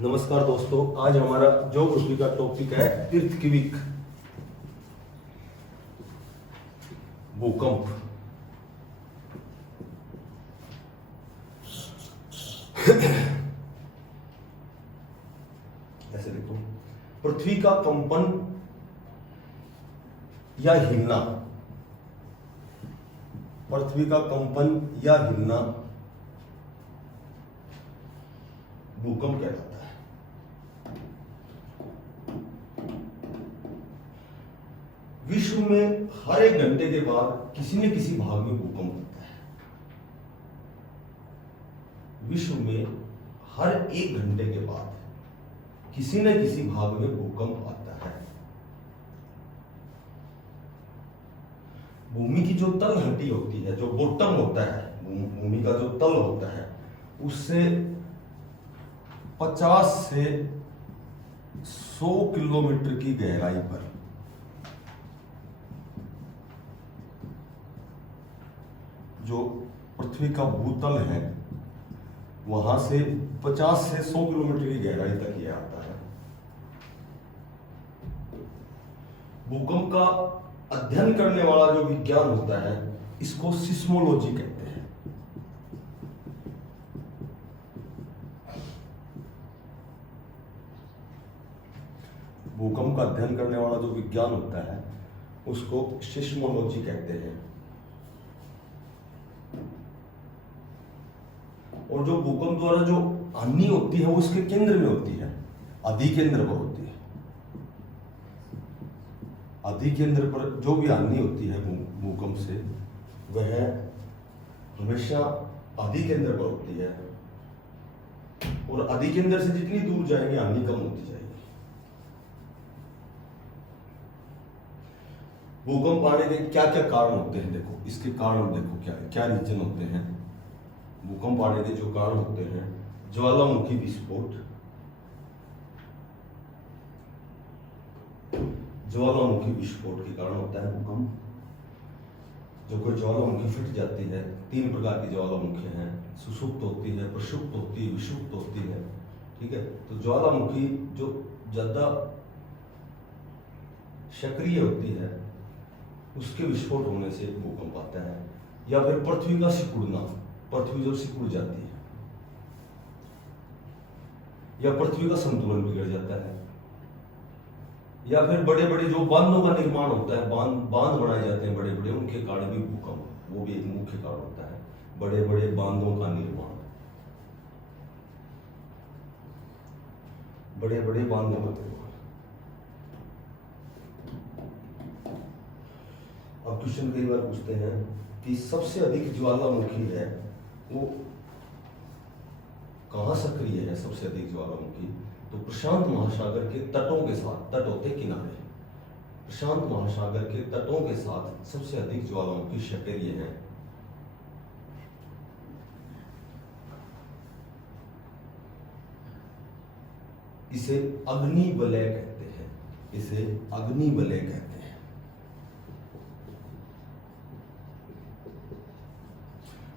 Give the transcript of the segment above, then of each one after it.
नमस्कार दोस्तों, आज हमारा ज्योग्राफी का टॉपिक है इर्थक्वेक, भूकंप। ऐसे देखो, पृथ्वी का कंपन या हिलना, पृथ्वी का कंपन या हिलना भूकंप कहलाता है। विश्व में हर एक घंटे के बाद किसी न किसी भाग में भूकंप होता है। विश्व में हर एक घंटे के बाद किसी न किसी भाग में भूकंप आता है। भूमि की जो तल हड्डी होती है, जो बॉटम होता है, भूमि का जो तल होता है, उससे 50 से 100 किलोमीटर की गहराई पर जो पृथ्वी का भूतल है, वहां से 50 से 100 किलोमीटर की गहराई तक ये आता है। भूकंप का अध्ययन करने वाला जो विज्ञान होता है, इसको सिस्मोलॉजी कहते हैं। भूकंप का अध्ययन करने वाला जो विज्ञान होता है, उसको सिस्मोलॉजी कहते हैं। और जो भूकंप द्वारा जो हानि होती है, वो उसके केंद्र में होती है, अधिकेंद्र पर होती है। अधिकेंद्र पर जो भी हानि होती है भूकंप से, वह हमेशा अधिकेंद्र पर होती है। और अधिकेंद्र से जितनी दूर जाएंगे, हानि कम होती जाएगी। भूकंप आने के क्या क्या कारण होते हैं, देखो इसके कारण देखो क्या क्या रीजन होते हैं। भूकंप आने के जो कारण होते हैं, ज्वालामुखी विस्फोट, ज्वालामुखी विस्फोट के कारण होता है भूकंप। जो कोई ज्वालामुखी फट जाती है, 3 प्रकार की ज्वालामुखी हैं, सुषुप्त होती है, प्रसुप्त होती है, विषुप्त होती है। ठीक है, तो ज्वालामुखी जो ज्यादा सक्रिय होती है, उसके विस्फोट होने से भूकंप आता है। या फिर पृथ्वी का सिकुड़ना, पृथ्वी जो सिकुड़ जाती है, या पृथ्वी का संतुलन बिगड़ जाता है, या फिर बड़े बड़े जो बांधों का निर्माण होता है, बांध बनाए जाते हैं बड़े बड़े, उनके कारण भी भूकंप, वो भी एक मुख्य कारण होता है। बड़े बड़े बांधों का निर्माण, बड़े बड़े बांधों का निर्माण। अब क्वेश्चन कई बार पूछते हैं कि सबसे अधिक ज्वालामुखी है वो कहां सक्रिय है। सबसे अधिक ज्वालामुखी तो प्रशांत महासागर के तटों के साथ, तट होते किनारे, प्रशांत महासागर के तटों के साथ सबसे अधिक ज्वालामुखी सक्रिय है। इसे अग्नि वलय कहते हैं, इसे अग्नि वलय कहते हैं।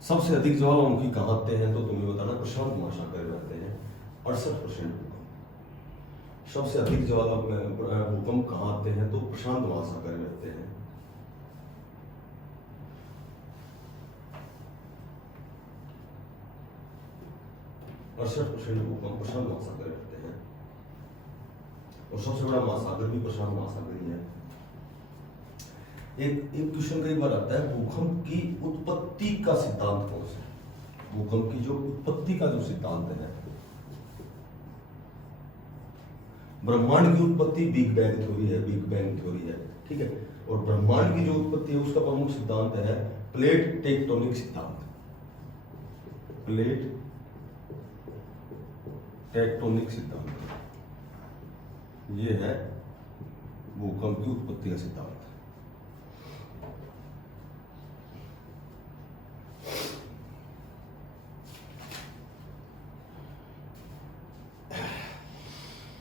सबसे अधिक ज्वालामुखी कहां आते हैं, तो तुम्हें बताना, प्रशांत महासागर में आते हैं 68% भूकंप। सबसे अधिक भूकंप कहां आते हैं, तो प्रशांत महासागर में आते हैं। भूकंप प्रशांत महासागर में आते हैं। और सबसे बड़ा महासागर भी प्रशांत महासागर ही है। एक क्वेश्चन कई बार आता है, भूकंप की उत्पत्ति का सिद्धांत कौन सा है। भूकंप की जो उत्पत्ति का जो सिद्धांत है, ब्रह्मांड की उत्पत्ति बिग बैंग थ्योरी है, बिग बैंग थ्योरी है। ठीक है, और ब्रह्मांड की जो उत्पत्ति है, उसका प्रमुख सिद्धांत है प्लेट टेक्टोनिक सिद्धांत। प्लेट टेक्टोनिक सिद्धांत, ये है भूकंप की उत्पत्ति का सिद्धांत।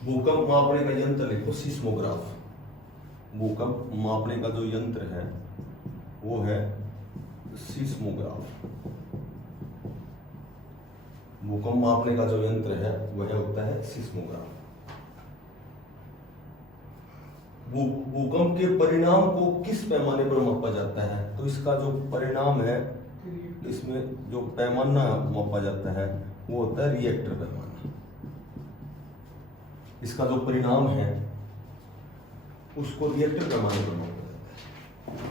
भूकंप मापने का यंत्र लिखो, सिस्मोग्राफ। भूकंप मापने का जो यंत्र है वो है सिस्मोग्राफ। भूकंप मापने का जो यंत्र है वह होता है सिस्मोग्राफ। भूकंप के परिणाम को किस पैमाने पर मापा जाता है? तो इसका जो परिणाम है, इसमें जो पैमाना मापा जाता है वो होता है रिएक्टर पैमाना। इसका जो परिणाम है उसको रिएक्टर पैमाने पर मापा जाता है।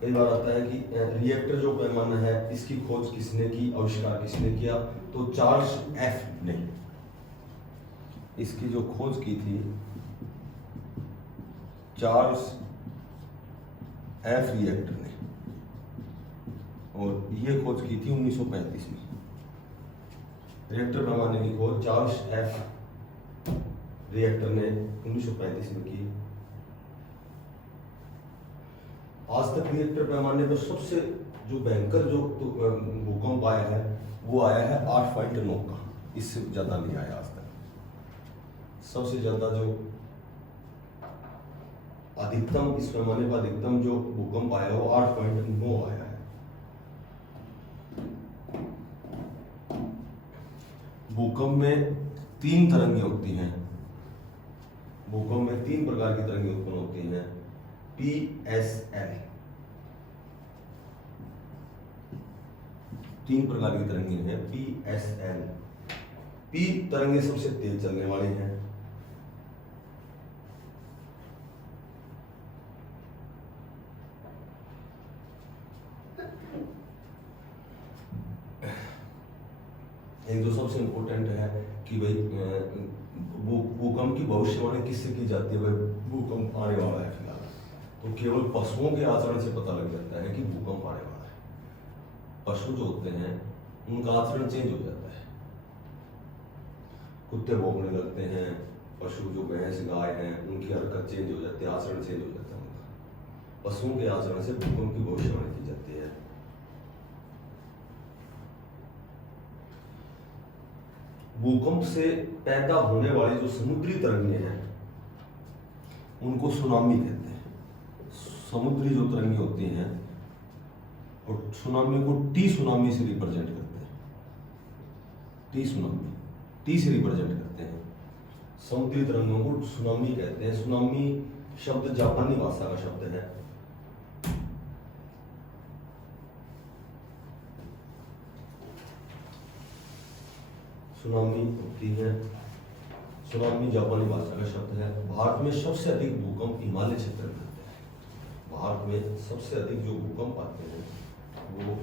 कई बार आता है कि रिएक्टर जो पैमाना है इसकी खोज किसने की, आविष्कार किसने किया? तो चार्ल्स एफ ने इसकी जो खोज की थी, चार्ल्स एफ रिएक्टर ने, और ये खोज की थी 1935 में। रिएक्टर पैमाने की खोज चार्ल्स एफ रिएक्टर ने 1935 में की। आज तक रिएक्टर पैमाने पर सबसे जो भयंकर जो भूकंप आया है वो आया है 8.9 का, इससे ज्यादा नहीं आया आज तक। सबसे ज्यादा जो अधिकतम, इस पैमाने पर अधिकतम जो भूकंप आया वो 8.9 आया है। भूकंप में 3 तरंगें होती हैं। भूकंप में 3 प्रकार की तरंगें उत्पन्न होती हैं। PSL, 3 प्रकार की तरंगें हैं। PSL, P तरंगें सबसे तेज चलने वाली हैं। एक जो सबसे इम्पोर्टेंट है कि भाई भूकंप की भविष्यवाणी किससे की जाती है? भाई भूकंप आने वाला है फिलहाल, तो केवल पशुओं के आचरण से पता लग जाता है कि भूकंप आने वाला है। पशु जो होते हैं उनका आचरण चेंज हो जाता है, कुत्ते भौंकने लगते हैं, पशु जो भैंस गाय हैं उनकी हरकत चेंज हो जाती है, आचरण चेंज हो जाता है उनका। पशुओं के आचरण से भूकंप की भविष्यवाणी की जाती है। भूकंप से पैदा होने वाली जो समुद्री तरंगें हैं उनको सुनामी कहते हैं। समुद्री जो तरंगें होती हैं, और सुनामी को टी सुनामी से रिप्रेजेंट करते हैं। टी सुनामी, टी से रिप्रेजेंट करते हैं। समुद्री तरंगों को सुनामी कहते हैं। सुनामी शब्द जापानी भाषा का शब्द है। सुनामी होती है, सुनामी जापानी भाषा का शब्द है। भारत में सबसे अधिक भूकंप हिमालय क्षेत्र में आते हैं। भारत में सबसे अधिक जो भूकंप आते हैं वो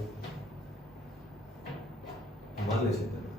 हिमालय क्षेत्र में।